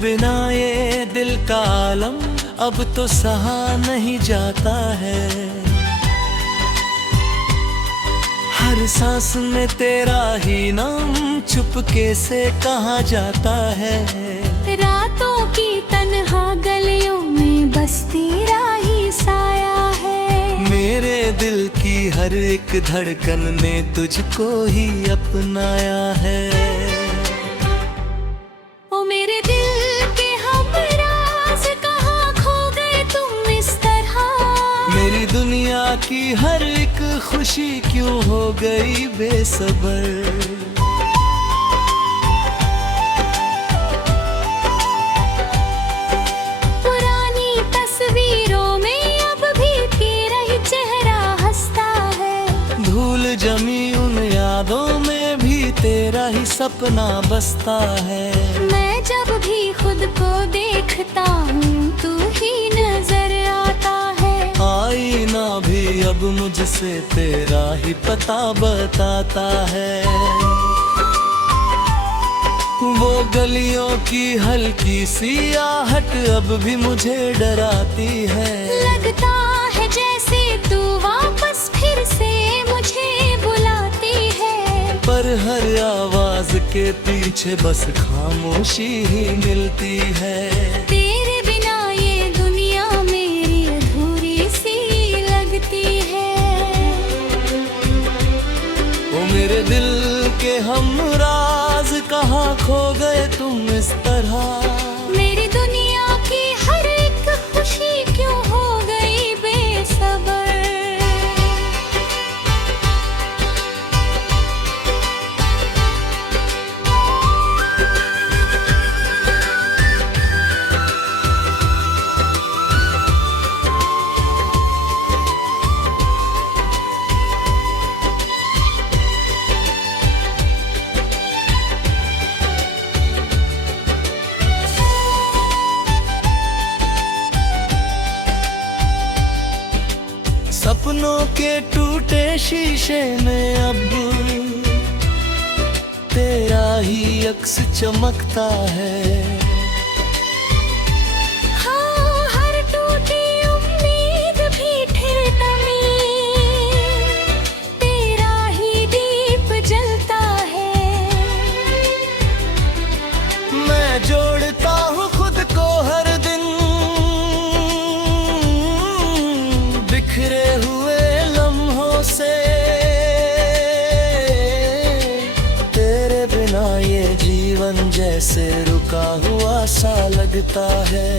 बिना ये दिल का आलम अब तो सहा नहीं जाता है। हर सांस में तेरा ही नाम चुपके से कहा जाता है। रातों की तन्हा गलियों में बस तेरा ही साया है। मेरे दिल की हर एक धड़कन ने तुझको ही अपनाया है। ओ मेरे दिल के हमराज कहाँ खो गए तुम इस तरह। मेरी दुनिया की हर एक खुशी क्यों हो गई बेसबर। पुरानी तस्वीरों में अब भी तेरा ही चेहरा हंसता है। धूल जमी उन यादों में भी तेरा ही सपना बसता है। मैं जब भी खुद को देखता हूँ तू ही नजर आता है। आईना भी अब मुझसे तेरा ही पता बताता है। वो गलियों की हल्की सी आहट अब भी मुझे डराती है। लगता है जैसे तू वापस फिर से मुझे बुलाती है। पर हर आवाज के पीछे बस खामोशी ही मिलती है। तेरे बिना ये दुनिया मेरी अधूरी सी लगती है। ओ मेरे दिल के हमराज कहाँ खो गए तुम इस तरह। मेरी दुनिया की हर एक खुशी क्यों हो गई बेसबर। सपनों के टूटे शीशे में अब तेरा ही अक्स चमकता है। हाँ, हर टूटी उम्मीद भी ठिठुरता में तेरा ही दीप जलता है। मैं जोड़ता हूँ खुद को हर दिन बिखरे हुए लम्हों से। तेरे बिना ये जीवन जैसे रुका हुआ सा लगता है।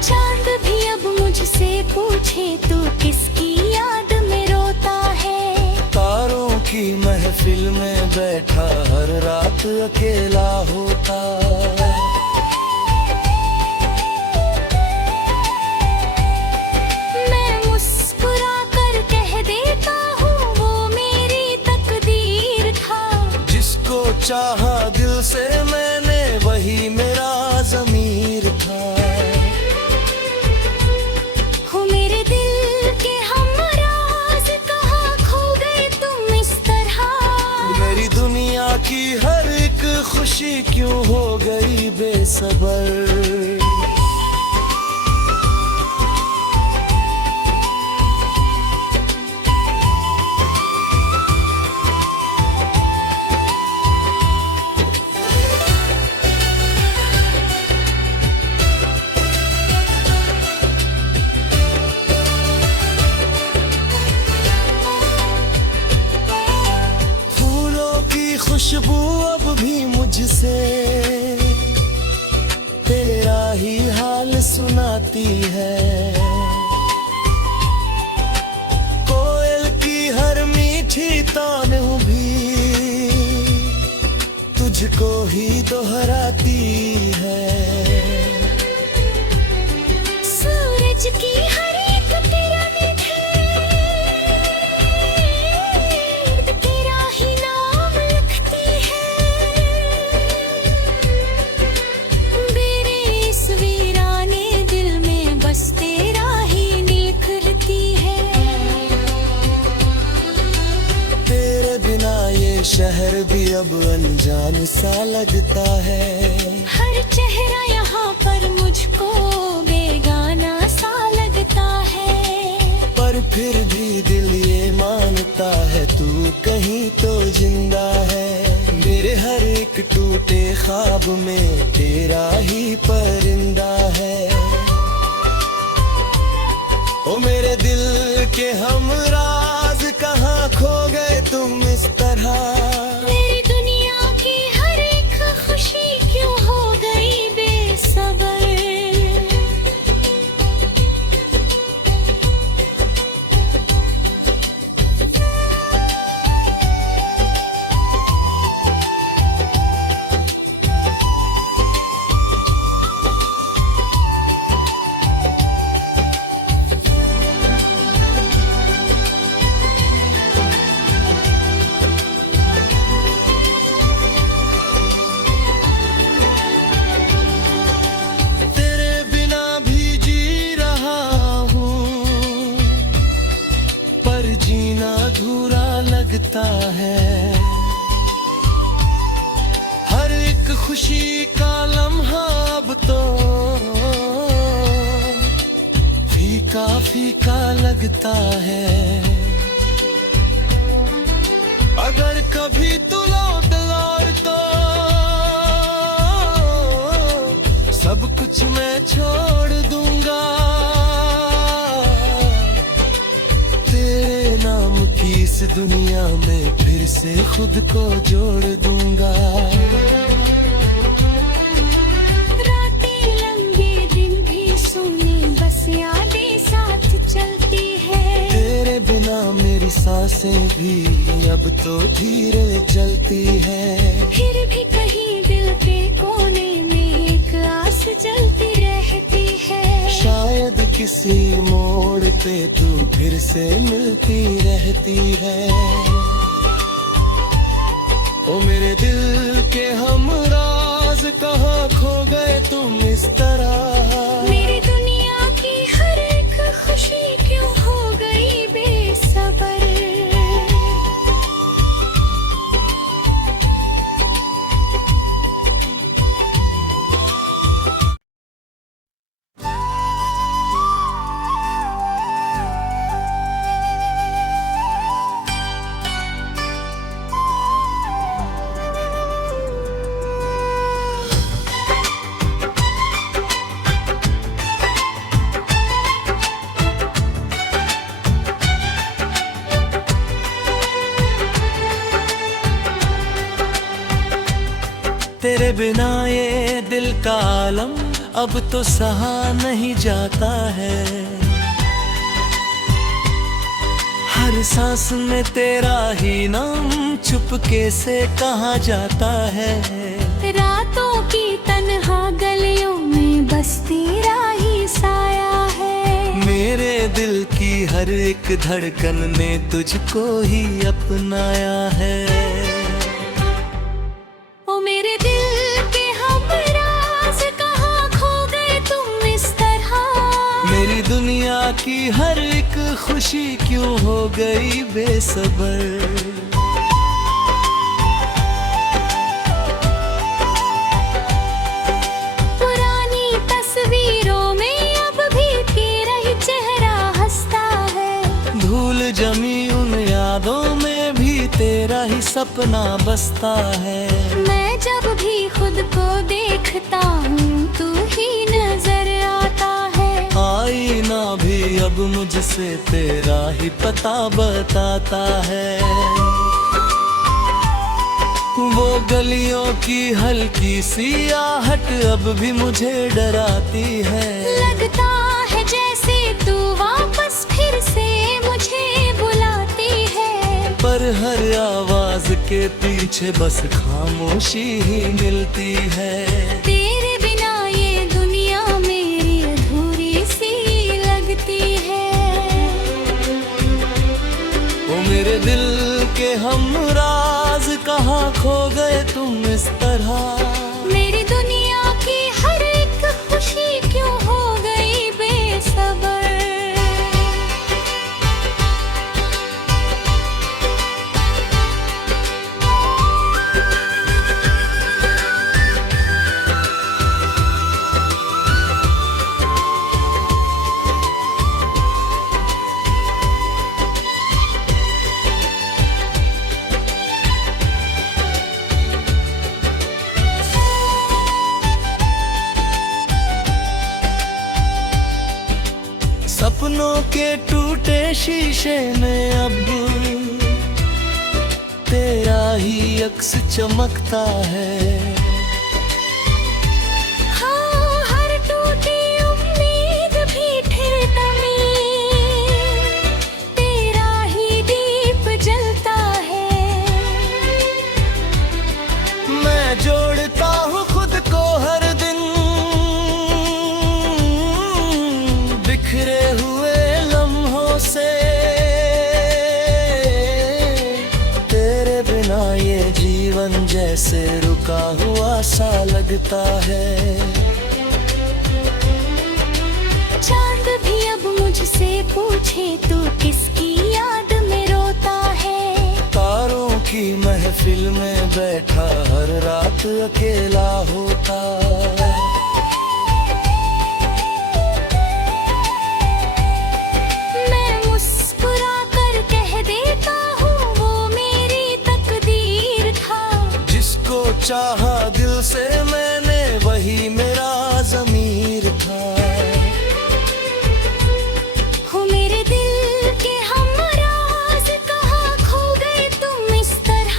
चांद भी अब मुझसे पूछे तू किसकी याद में रोता है। तारों की महफिल में बैठा हर रात अकेला होता। मैं मुस्कुरा कर कह देता हूँ वो मेरी तकदीर था। जिसको चाहा दिल से मैंने वही मेरा ज़मीर था। हो मेरे दिल के हमराज कहाँ खो गए तुम इस तरह। मेरी दुनिया की हर एक खुशी क्यों हो गई बेसबर। खुशबू अब भी मुझसे तेरा ही हाल सुनाती है। कोयल की हर मीठी तान भी तुझको ही दोहराती है। सूरज की हर एक पिरामिड तेरा ही नाम लिखती है। मेरे इस वीराने दिल में बस तेरा ही निखरती है। तेरे बिना ये शहर भी अब अनजान सा लगता है। हर चेहरा यहाँ पर मुझको बेगाना सा लगता है। पर फिर भी दिल ये मानता है तू कहीं तो जिंदा है। मेरे हर एक टूटे ख्वाब में तेरा ही परिंदा है। ओ मेरे दिल के हम राज कहाँ खो गए तुम इस तरह। मेरी दुनिया की हर एक खुशी क्यों हो गई बेसब्र। लगता है हर एक खुशी का लम्हा अब तो फीका फीका लगता है। अगर कभी तू लौट और तो सब कुछ मैं छोड़ दूंगा। तेरे नाम की इस दुनिया में फिर से खुद को जोड़ दूंगा। रातें लंबी दिन भी सुनी बस यादें साथ चलती है। तेरे बिना मेरी सांसें भी अब तो धीरे जलती है। फिर भी कहीं दिल के कोने में एक आस जलती रहती है। शायद किसी मोड़ पे तू फिर से मिलती रहती है। ओ मेरे दिल के हम राज कहाँ खो गए तुम इस तरह। मेरी दुनिया की हर एक खुशी क्यों हो गई बेसब्र। तेरे बिना ये दिल का आलम अब तो सहा नहीं जाता है। हर सांस में तेरा ही नाम चुपके से कहा जाता है। रातों की तन्हा गलियों में बस तेरा ही साया है। मेरे दिल की हर एक धड़कन ने तुझको ही अपनाया है। मेरे दिल के हम राज कहाँ खो गए तुम इस तरह। मेरी दुनिया की हर एक खुशी क्यों हो गई बेसब्र। पुरानी तस्वीरों में अब भी तेरा ही चेहरा हंसता है। धूल जमी उन यादों में भी तेरा ही सपना बसता है। मैं जब भी खुद को देखता हूँ तू ही नजर आता है। आईना भी अब मुझसे तेरा ही पता बताता है। वो गलियों की हल्की सी आहट अब भी मुझे डराती है। लगता है जैसे तू वापस फिर से मुझे बुलाती है। पर हर आवाज के पीछे बस खामोशी ही मिलती है। तेरे बिना ये दुनिया मेरी अधूरी सी लगती है। ओ मेरे दिल के हम राज कहाँ खो गए तुम इस तरह। मेरी दुनिया की हर एक खुशी क्यों हो गई बेसब्र। सपनों के टूटे शीशे में अब तेरा ही अक्स चमकता है। हाँ, हर टूटी उम्मीद भी फिर तमी तेरा ही दीप जलता है। मैं जोड़ता हूँ खुद को हर दिन बिखरे हुए लम्हों से। तेरे बिना ये जीवन जैसे रुका हुआ सा लगता है। चांद भी अब मुझसे पूछे तू किसकी याद में रोता है। तारों की महफिल में बैठा हर रात अकेला होता। मैं मुस्कुरा कर कह देता हूँ वो मेरी तकदीर था। जिसको चाहा दिल से मैंने वही मेरा ज़मीर था। हो मेरे दिल के हमराज कहाँ खो गए तुम इस तरह।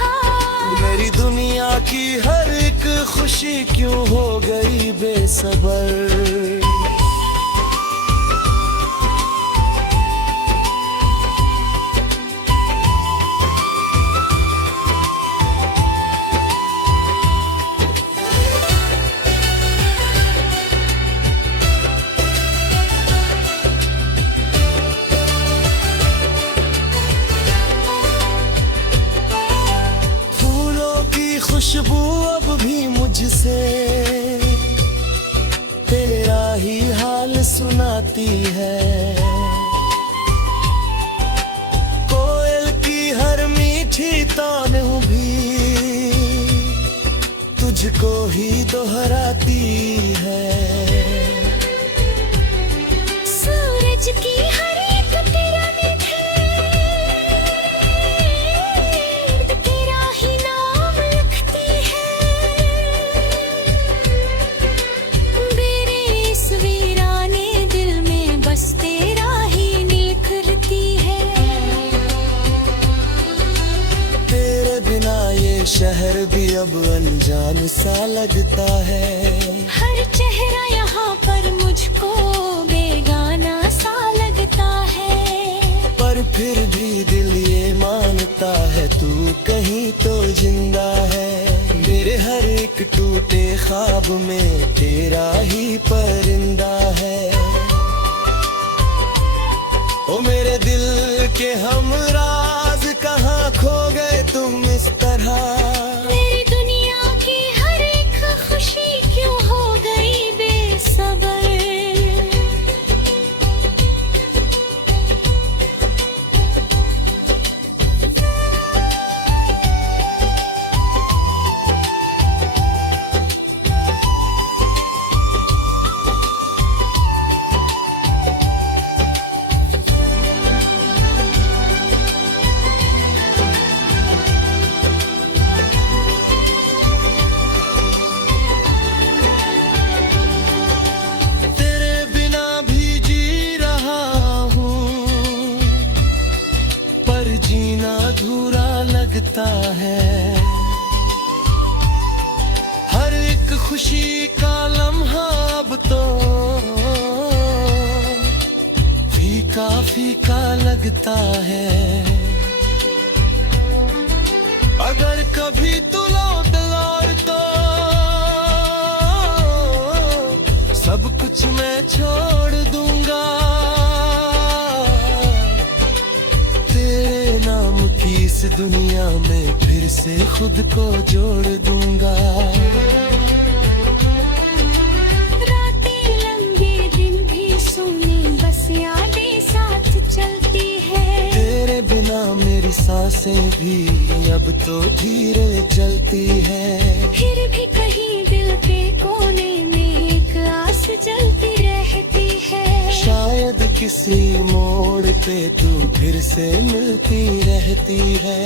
मेरी दुनिया की हर एक खुशी क्यों हो गई बेसबर। खुशबू अब भी मुझसे तेरा ही हाल सुनाती है। कोयल की हर मीठी तान भी तुझको ही दोहराती है। सूरज की हर एक किरण तेरा ही नाम लिखती है। मेरे इस वीराने दिल में बस तेरा ही निखरती है। तेरे बिना ये शहर भी अब अनजान सा लगता है। हर चेहरा यहाँ पर मुझको बेगाना सा लगता है। पर फिर भी दिल ये मानता है तू कहीं तो जिंदा है। मेरे हर एक टूटे ख्वाब में तेरा ही परिंदा है। ओ मेरे दिल के हमराज कहाँ खो गए तुम इस तरह। मेरी दुनिया की हर एक खुशी क्यों हो गई बेसबर। अधूरा लगता है। हर एक खुशी का लम्हा अब तो फीका फीका लगता है। अगर कभी तू लौट तो सब कुछ मैं छोड़ दूंगा। तेरे नाम की इस दुनिया में फिर से खुद को जोड़ दूंगा। रातें लंबी दिन भी सुनी बस यादें साथ चलती है। तेरे बिना मेरी सांसें भी अब तो धीरे चलती है। फिर भी कहीं दिल के कोने में एक आस जलती रहती है। शायद किसी मोड़ पे तू फिर से मिलती रहती है।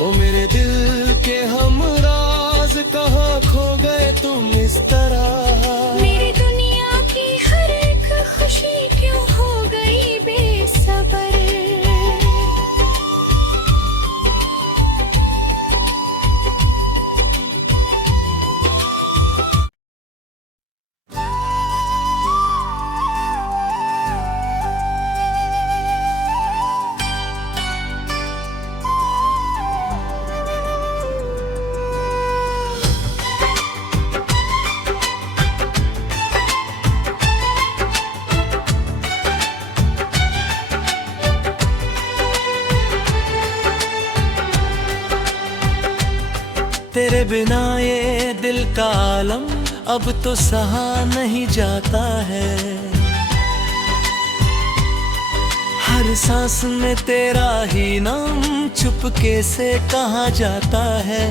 ओ मेरे दिल के हमराज कहाँ खो गए तुम इस तरह। मेरी दुनिया की हर तेरे बिना ये दिल का आलम अब तो सहा नहीं जाता है। हर सांस में तेरा ही नाम चुपके से कहा जाता है।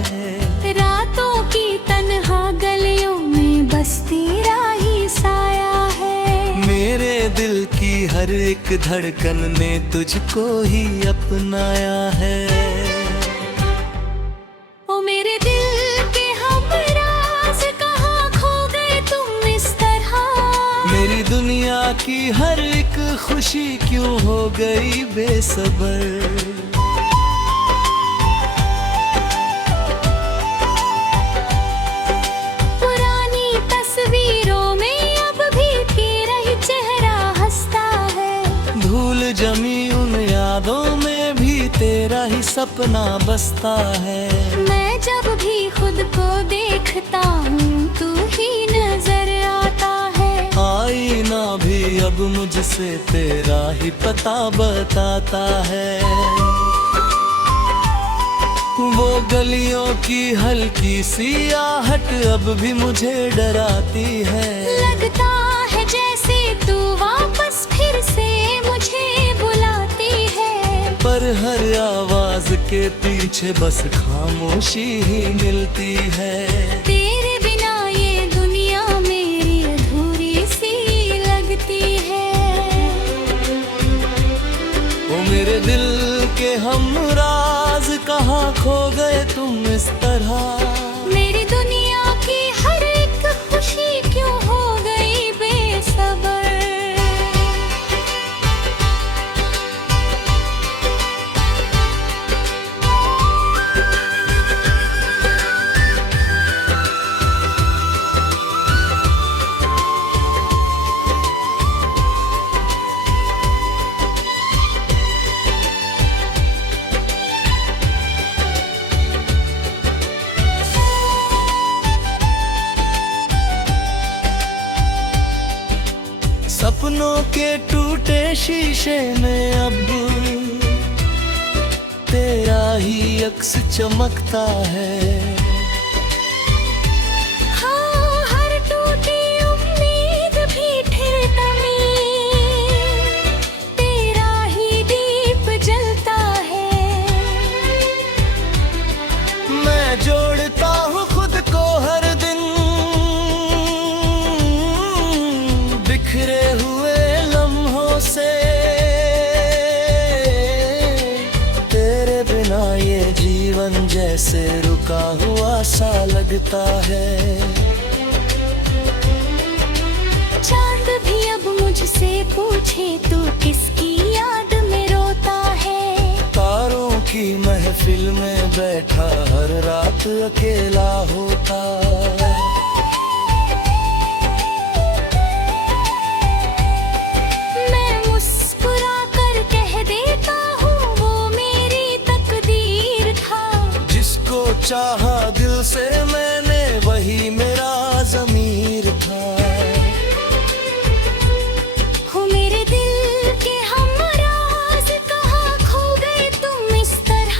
रातों की तन्हा गलियों में बस तेरा ही साया है। मेरे दिल की हर एक धड़कन ने तुझको ही अपनाया है। ओ मेरे दिल के हमराज कहाँ खो गए तुम इस तरह। मेरी दुनिया की हर एक खुशी क्यों हो गई बेसबर। पुरानी तस्वीरों में अब भी तेरा ही चेहरा हंसता है। धूल जमी उन यादों में भी तेरा ही सपना बसता है। मैं जब भी खुद को देखता हूँ तू ही नजर आता है। आईना भी अब मुझसे तेरा ही पता बताता है। वो गलियों की हल्की सी आहट अब भी मुझे डराती है। लगता है जैसे तू वापस फिर से मुझे बुलाती है। पर हर आवाज के पीछे बस खामोशी ही मिलती है। तेरे बिना ये दुनिया मेरी अधूरी सी लगती है। ओ मेरे दिल के हमराज कहाँ खो गए तुम इस तरह। मेरी दुनिया की हर एक खुशी क्यों हो गई बेसबर। सपनों के टूटे शीशे में अब तेरा ही अक्स चमकता है। हाँ, हर टूटी उम्मीद भी ठिठुरता में तेरा ही दीप जलता है। मैं जोड़ता हूँ खुद को हर दिन बिखरे हुए लम्हों से। तेरे बिना ये जीवन जैसे रुका हुआ सा लगता है। चांद भी अब मुझसे पूछे तू किसकी याद में रोता है। तारों की महफिल में बैठा हर रात अकेला होता। मैं मुस्कुरा कर कह देता हूँ वो मेरी तकदीर था। जिसको चाहा दिल से मैंने वही मेरा ज़मीर था। हो मेरे दिल के हमराज कहाँ खो गए तुम इस तरह।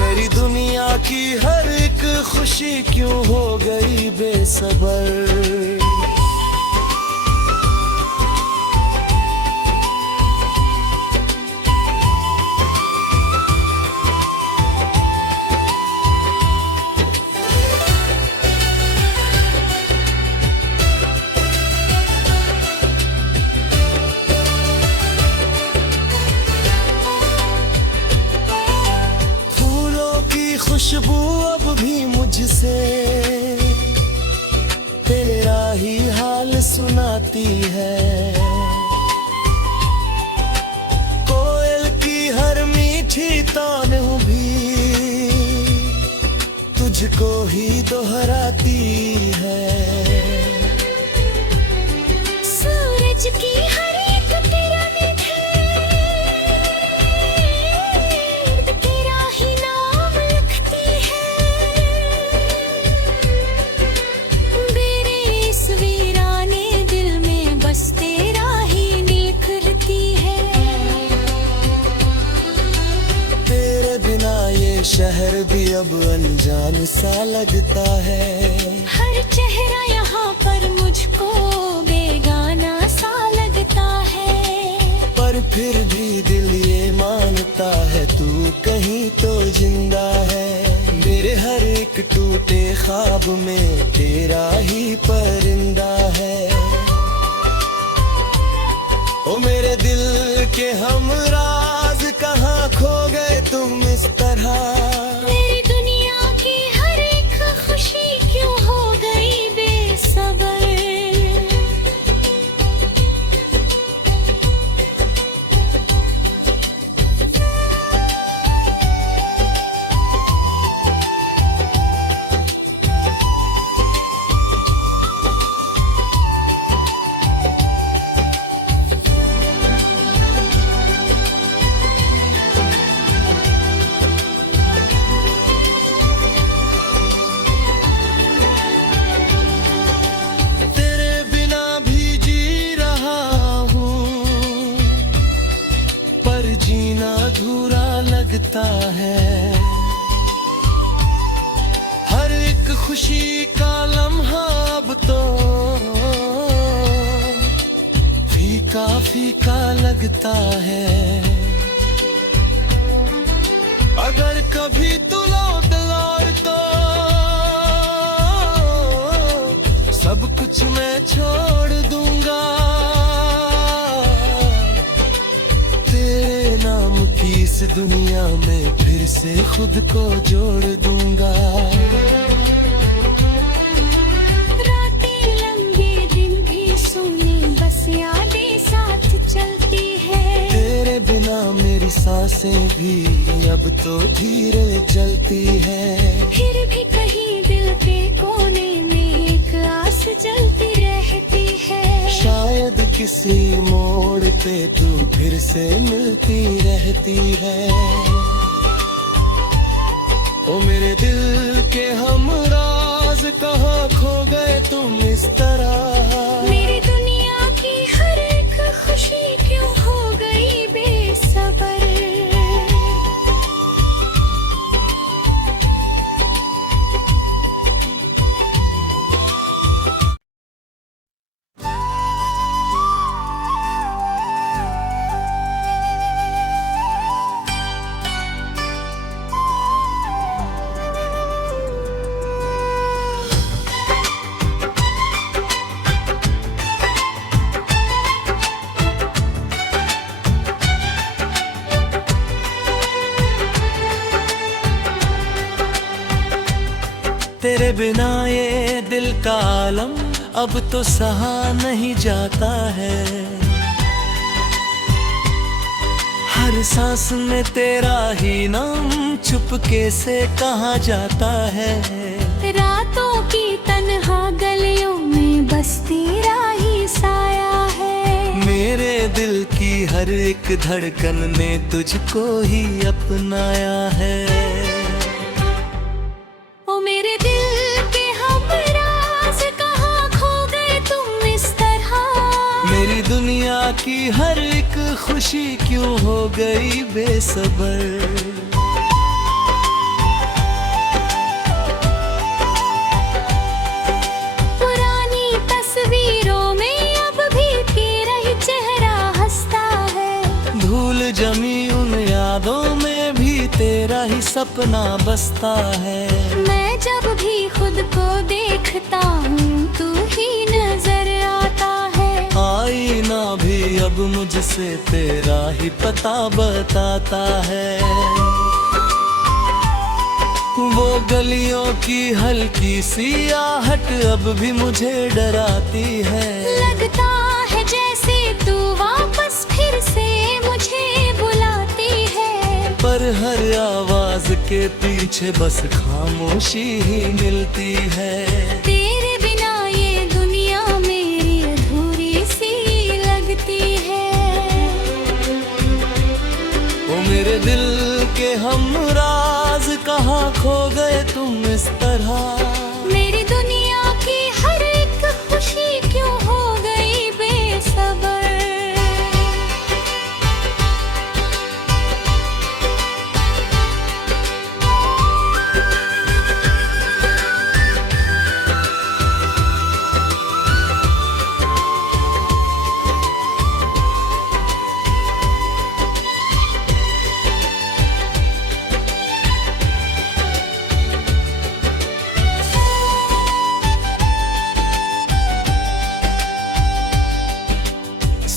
मेरी दुनिया की हर एक खुशी क्यों हो गई बेसबर। खुशबू अब भी मुझसे तेरा ही हाल सुनाती है। कोयल की हर मीठी तान भी तुझको ही दोहराती है। सूरज की हर एक किरण तेरा ही नाम लिखती है। मेरे इस वीराने दिल में बस तेरा ही निखरती है। तेरे बिना ये शहर शहर भी अब अनजान सा लगता है। हर चेहरा यहाँ पर मुझको बेगाना सा लगता है। पर फिर भी दिल ये मानता है तू कहीं तो जिंदा है। मेरे हर एक टूटे ख्वाब में तेरा ही परिंदा है। ओ मेरे दिल के हम राज कहाँ खो गए तुम इस तरह। मेरी दुनिया की हर एक खुशी क्यों हो गई बेसब्र। लगता है हर एक खुशी का लम्हा अब तो फीका फीका लगता है। अगर कभी तू लौट और तो सब कुछ मैं छोड़ दूंगा। तेरे नाम की इस दुनिया में फिर से खुद को जोड़ दूंगा। रातें लंबी दिन भी सुनी बस यादें साथ चलती है। तेरे बिना मेरी सांसें भी अब तो धीरे जलती है। फिर भी कहीं दिल के कोने में एक आस जलती रहती है। शायद किसी मोड़ पे तू फिर से मिलती रहती है। ओ मेरे दिल के हम राज कहाँ खो गए तुम इस तरह। मेरी दुनिया की हर एक खुशी क्यों हो गई बेसब्र। तेरे बिना ये दिल का आलम अब तो सहा नहीं जाता है। हर सांस में तेरा ही नाम चुपके से कहा जाता है। रातों की तन्हा गलियों में बस तेरा ही साया है। मेरे दिल की हर एक धड़कन ने तुझको ही अपनाया है। ओ मेरे दिल के हम राज कहाँ खो गए तुम इस तरह। मेरी दुनिया की हर एक खुशी क्यों हो गई बेसब्र। पुरानी तस्वीरों में अब भी तेरा ही चेहरा हंसता है। धूल जमी उन यादों में भी तेरा ही सपना बसता है। मैं जब भी खुद को देखता हूँ तू ही नजर आता है। आईना भी अब मुझसे तेरा ही पता बताता है। वो गलियों की हल्की सी आहट अब भी मुझे डराती है। लगता है जैसे तू वापस फिर से मुझे बुलाती है। पर हर आवाज के पीछे बस खामोशी ही मिलती है। तेरे बिना ये दुनिया मेरी अधूरी सी लगती है। ओ मेरे दिल के हम राज कहाँ खो गए तुम इस तरह। मेरी दुनिया की हर एक खुशी क्यों हो गई बेसब्र।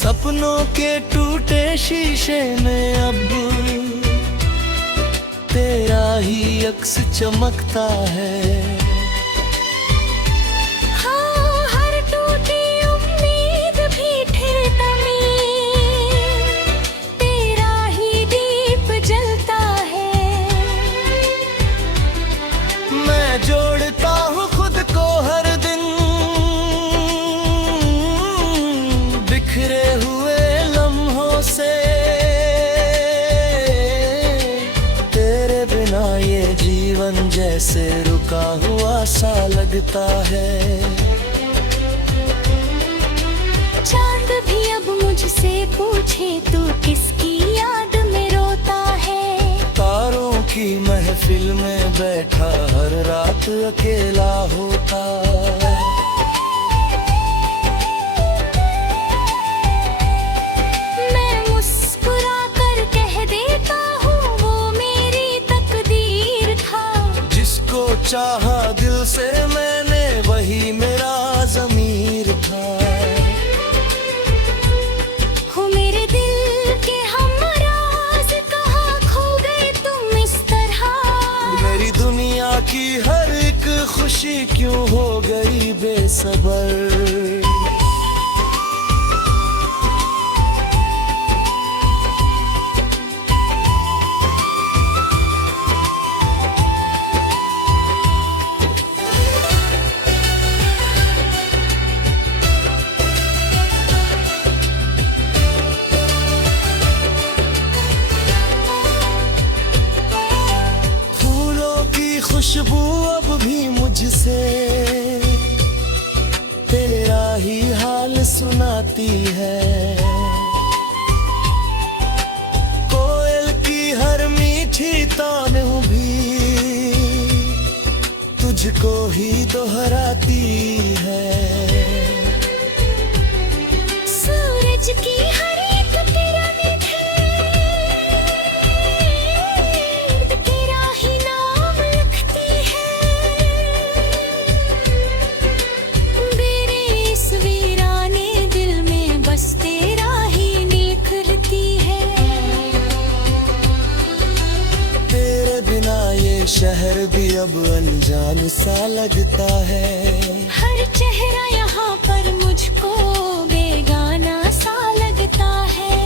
सपनों के टूटे शीशे में अब तेरा ही अक्स चमकता है। हाँ, हर टूटी उम्मीद भी फिर तमीर तेरा ही दीप जलता है। मैं जोड़ता हूँ खुद को हर दिन बिखरे हुए लम्हों से, तेरे बिना ये जीवन जैसे रुका हुआ सा लगता है। चांद भी अब मुझसे पूछे तू किसकी याद में रोता है। तारों की महफिल में बैठा हर रात अकेला होता। मैं मुस्कुरा कर कह देता हूँ वो मेरी तकदीर था। जिसको चाहा दिल से मैंने वही मेरा ज़मीर था। हो मेरे दिल के हमराज कहाँ खो गए तुम इस तरह। मेरी दुनिया की हर एक खुशी क्यों हो गई बेसबर। खुशबू अब भी मुझसे तेरा ही हाल सुनाती है। कोयल की हर मीठी तान भी तुझको ही दोहराती है। सूरज की हर एक किरण तेरा ही नाम लिखती है। मेरे इस वीराने दिल में बस तेरा ही निखरती है। तेरे बिना ये शहर भी अब अनजान सा लगता है। हर चेहरा यहाँ पर मुझको बेगाना सा लगता है।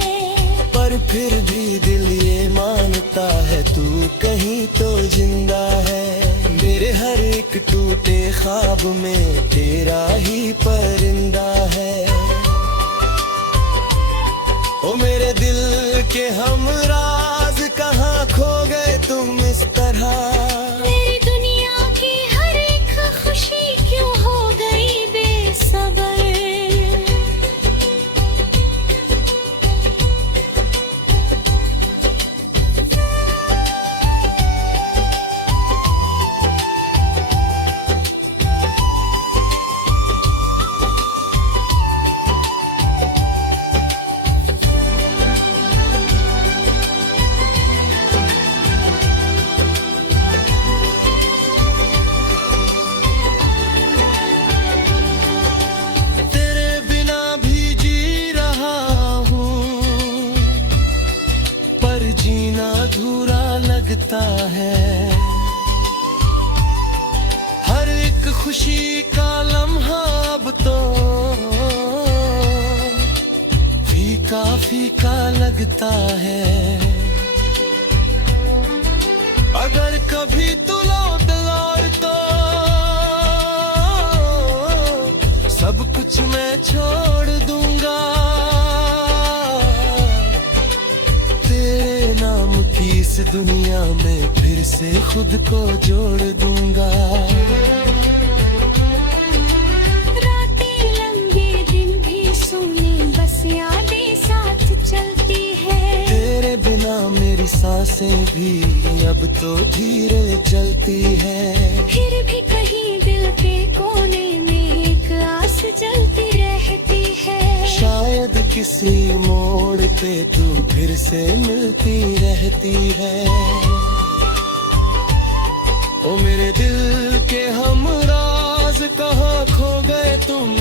पर फिर भी दिल ये मानता है तू कहीं तो जिंदा है। मेरे हर एक टूटे ख्वाब में तेरा ही परिंदा है। ओ मेरे दिल के हमराज कहाँ खो गए तुम इस तरह। मेरी दुनिया की हर एक खुशी क्यों हो गई बेसबर। अधूरा लगता है। हर एक खुशी का लम्हा अब तो फीका फीका लगता है। अगर कभी तू लौट तो सब कुछ मैं छोड़ दूंगा। तेरे नाम की इस दुनिया में फिर से खुद को जोड़ दूंगा। रातें लंबी दिन भी सोने बस यादें साथ चलती है। तेरे बिना मेरी सांसें भी अब तो धीरे चलती है। फिर भी कहीं दिल के कोने में एक आस जलती रहती है। शायद किसी मोड़ पे तू फिर से मिलती रहती है। ओ मेरे दिल के हमराज कहाँ खो गए तुम